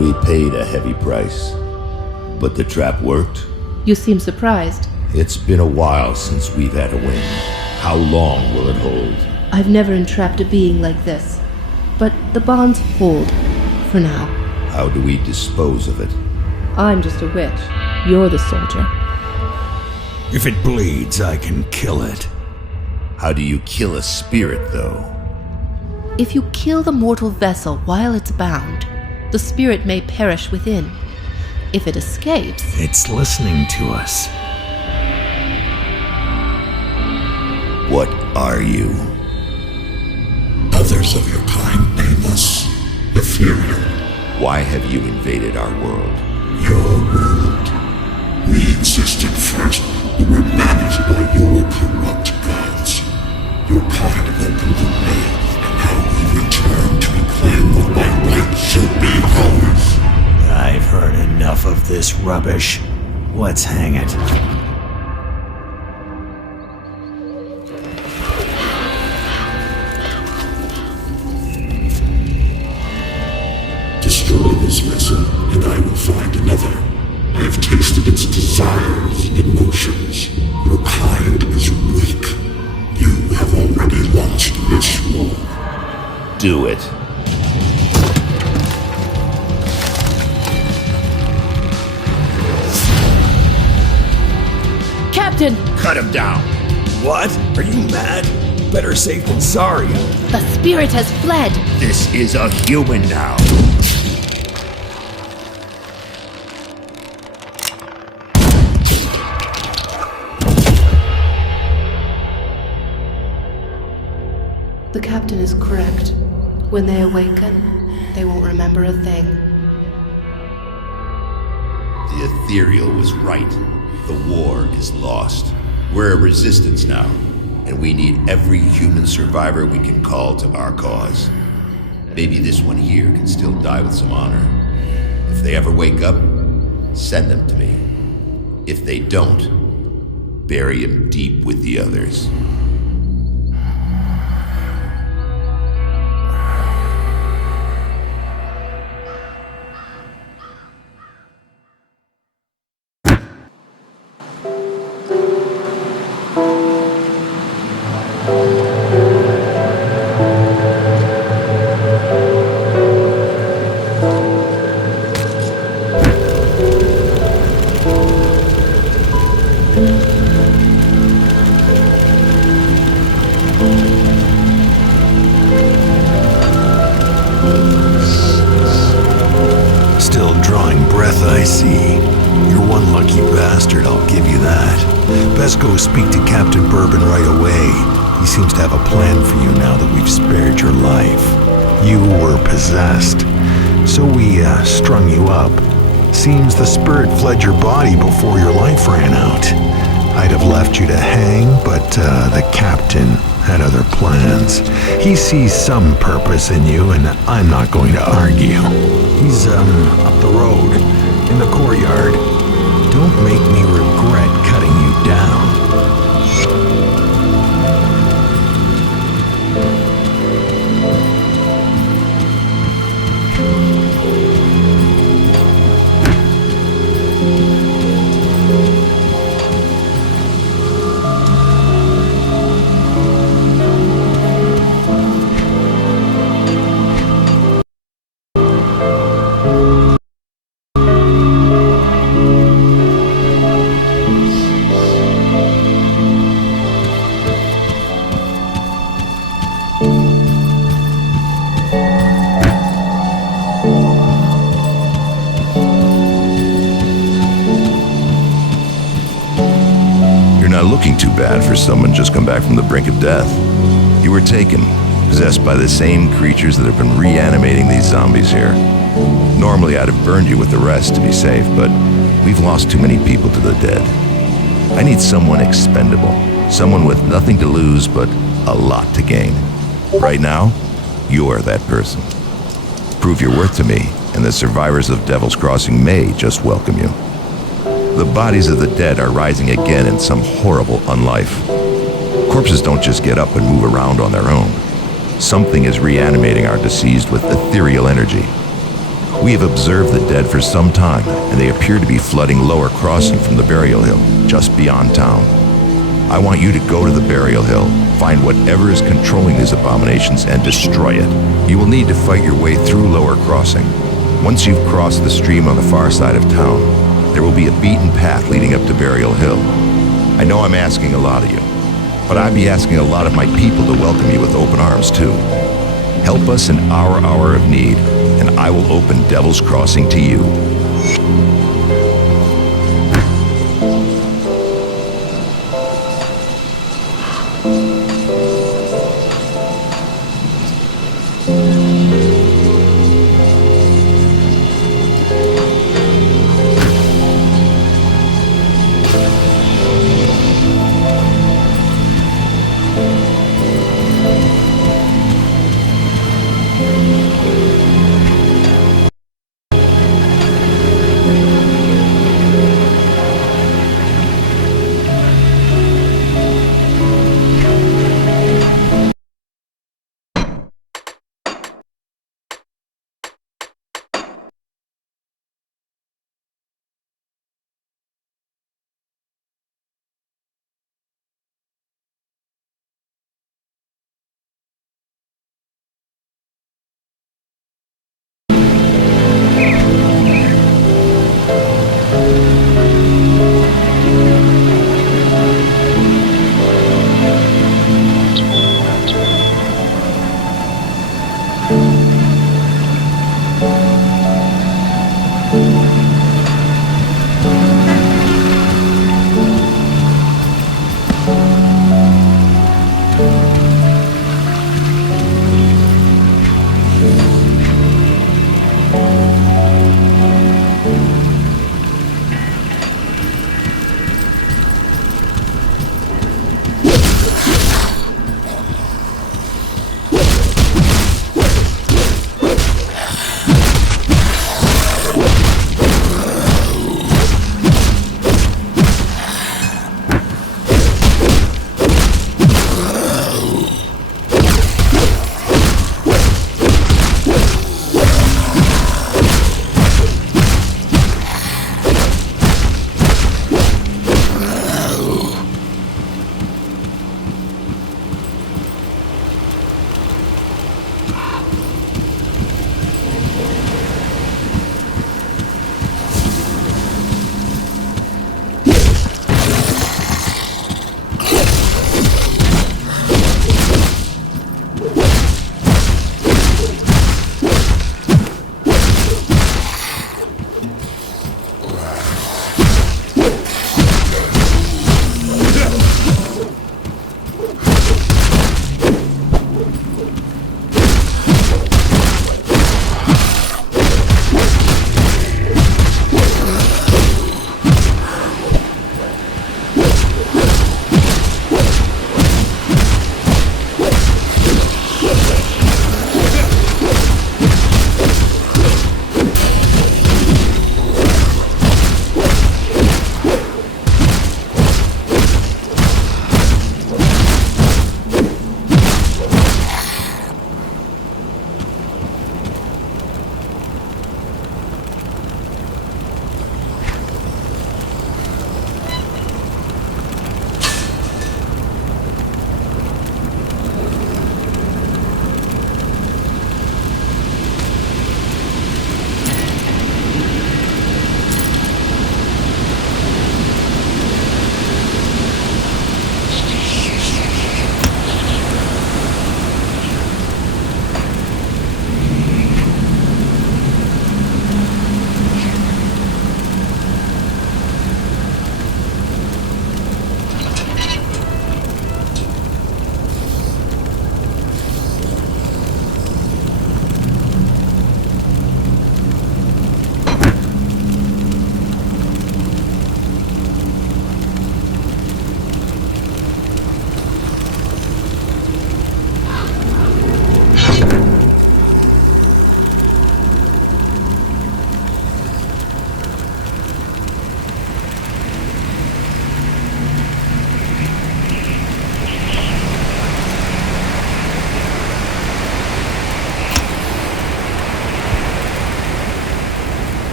We paid a heavy price, but the trap worked. You seem surprised. It's been a while since we've had a win. How long will it hold? I've never entrapped a being like this, but the bonds hold, for now. How do we dispose of it? I'm just a witch. You're the soldier. If it bleeds, I can kill it. How do you kill a spirit, though? If you kill the mortal vessel while it's bound, the spirit may perish within. If it escapes... It's listening to us. What are you? Others of your kind name us Ethereal. Why have you invaded our world? Your world. We existed first, but were managed by your corrupt gods. Your kind opened the way, and now we return to reclaim what by right should be ours. I've heard enough of this rubbish. Let's hang it. Destroy this vessel, and I will find another. I have tasted its desires, emotions. Your kind is weak. You have already launched this war. Do it. Captain! Cut him down! What? Are you mad? Better safe than sorry. The spirit has fled! This is a human now. The captain is correct. When they awaken, they won't remember a thing. The Ethereal was right. The war is lost. We're a resistance now, and we need every human survivor we can call to our cause. Maybe this one here can still die with some honor. If they ever wake up, send them to me. If they don't, bury him deep with the others. Still drawing breath, I see. You're one lucky bastard, I'll give you that. Best go speak to Captain Bourbon right away. He seems to have a plan for you now that we've spared your life. You were possessed, so we strung you up. Seems the spirit fled your body before your life ran out. I'd have left you to hang, but the captain had other plans. He sees some purpose in you, and I'm not going to argue. He's up the road, in the courtyard. Don't make me regret cutting you down. Looking too bad for someone just come back from the brink of death. You were taken, possessed by the same creatures that have been reanimating these zombies here. Normally I'd have burned you with the rest to be safe, but we've lost too many people to the dead. I need someone expendable, someone with nothing to lose but a lot to gain. Right now, you're that person. Prove your worth to me, and the survivors of Devil's Crossing may just welcome you. The bodies of the dead are rising again in some horrible unlife. Corpses don't just get up and move around on their own. Something is reanimating our deceased with ethereal energy. We have observed the dead for some time, and they appear to be flooding Lower Crossing from the burial hill, just beyond town. I want you to go to the burial hill, find whatever is controlling these abominations, and destroy it. You will need to fight your way through Lower Crossing. Once you've crossed the stream on the far side of town, there will be a beaten path leading up to Burial Hill. I know I'm asking a lot of you, but I'd be asking a lot of my people to welcome you with open arms too. Help us in our hour of need, and I will open Devil's Crossing to you.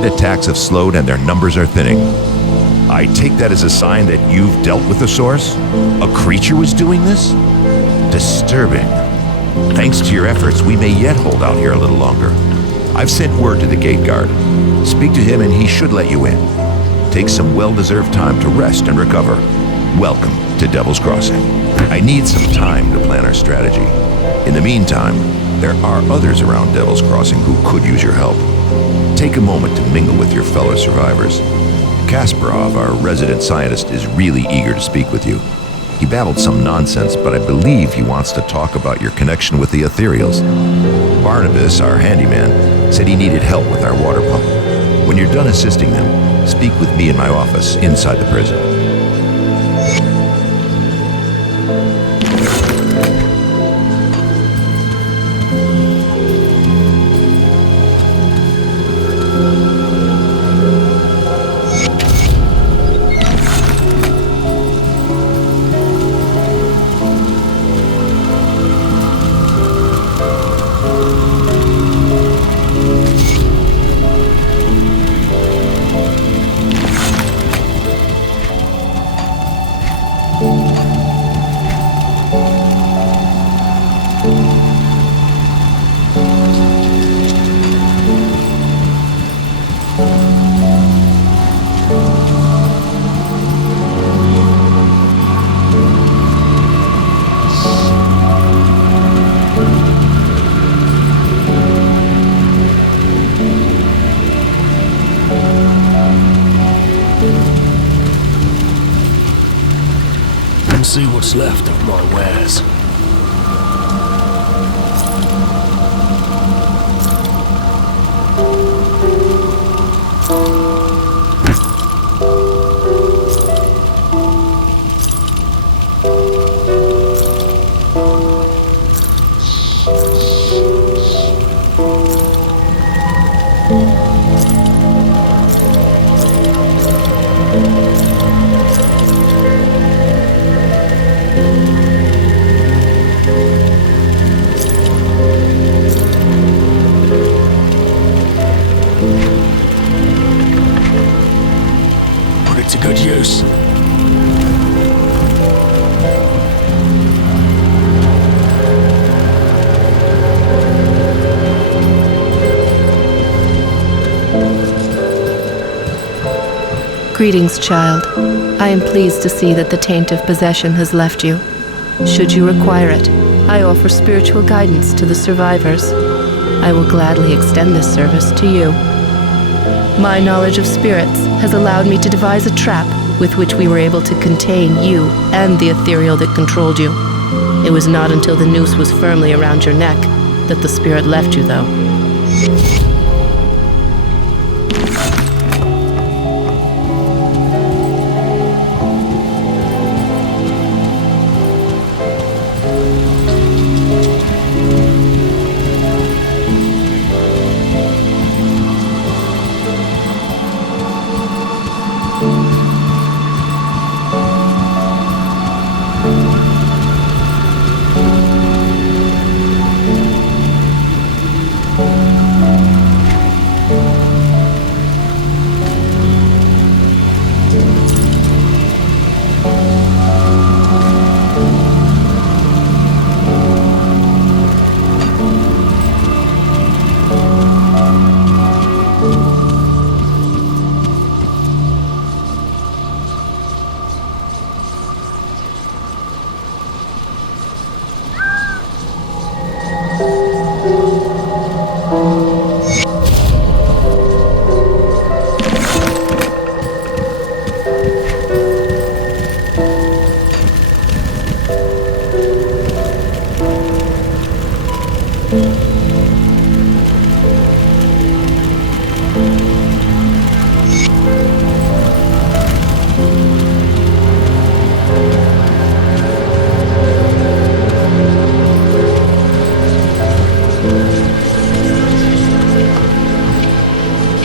Red attacks have slowed and their numbers are thinning. I take that as a sign that you've dealt with the source? A creature was doing this? Disturbing. Thanks to your efforts, we may yet hold out here a little longer. I've sent word to the gate guard. Speak to him and he should let you in. Take some well-deserved time to rest and recover. Welcome to Devil's Crossing. I need some time to plan our strategy. In the meantime, there are others around Devil's Crossing who could use your help. Take a moment to mingle with your fellow survivors. Kasparov, our resident scientist, is really eager to speak with you. He babbled some nonsense, but I believe he wants to talk about your connection with the Ethereals. Barnabas, our handyman, said he needed help with our water pump. When you're done assisting them, speak with me in my office inside the prison. See what's left of my wares. To good use. Greetings, child. I am pleased to see that the taint of possession has left you. Should you require it, I offer spiritual guidance to the survivors. I will gladly extend this service to you. My knowledge of spirits has allowed me to devise a trap with which we were able to contain you and the ethereal that controlled you. It was not until the noose was firmly around your neck that the spirit left you, though.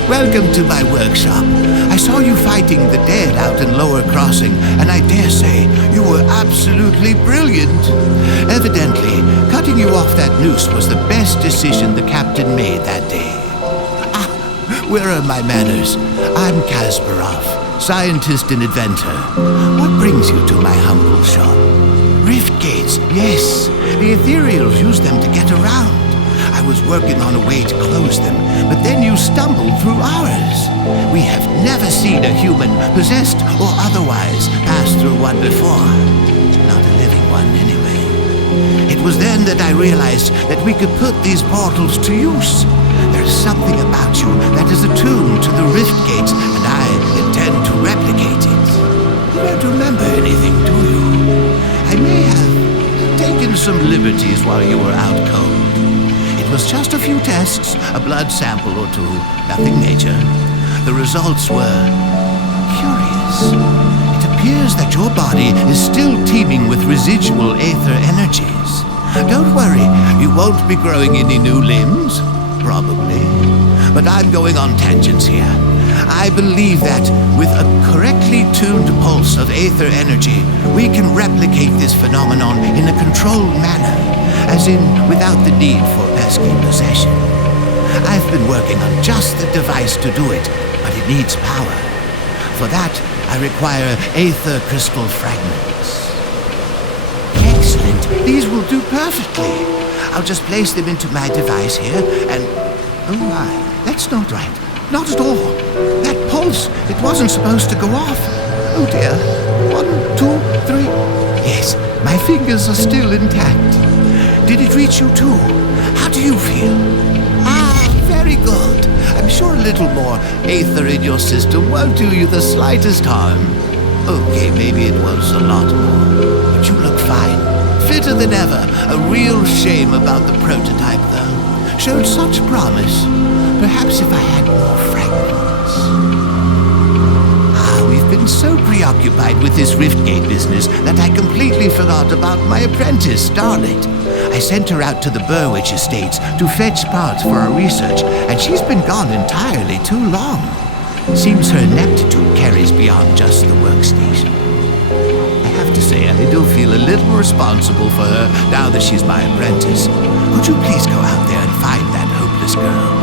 Welcome to my workshop. I saw you fighting the dead out in Lower Crossing, and I dare say you were absolutely brilliant. Evidently, cutting you off that noose was the best decision the captain made that day. Where are my manners? I'm Kasparov, scientist and inventor. What brings you to my humble shop? Rift gates, yes. The Ethereals use them to get around. I was working on a way to close them, but then you stumbled through ours. We have never seen a human, possessed or otherwise, pass through one before. Not a living one, anyway. It was then that I realized that we could put these portals to use. There's something about you that is attuned to the rift gates, and I intend to replicate it. You don't remember anything, do you? I may have taken some liberties while you were out cold. It was just a few tests, a blood sample or two, nothing major. The results were curious. It appears that your body is still teeming with residual aether energies. Don't worry, you won't be growing any new limbs. Probably. But I'm going on tangents here. I believe that with a correctly tuned pulse of aether energy, we can replicate this phenomenon in a controlled manner, as in without the need for pesky possession. I've been working on just the device to do it, but it needs power. For that, I require aether crystal fragments. Excellent. These will do perfectly. I'll just place them into my device here, and... oh my, that's not right. Not at all. That pulse, it wasn't supposed to go off. Oh dear. 1, 2, 3. Yes, my fingers are still intact. Did it reach you too? How do you feel? Ah, very good. I'm sure a little more aether in your system won't do you the slightest harm. Okay, maybe it was a lot more. But you look fine. Fitter than ever. A real shame about the prototype, though. Showed such promise. Perhaps if I had more fragments. We've been so preoccupied with this Riftgate business that I completely forgot about my apprentice, Starlet. I sent her out to the Burwitch Estates to fetch parts for our research, and she's been gone entirely too long. Seems her ineptitude carries beyond just the workstation. I have to say, I do feel a little responsible for her now that she's my apprentice. Would you please go out there and find that hopeless girl?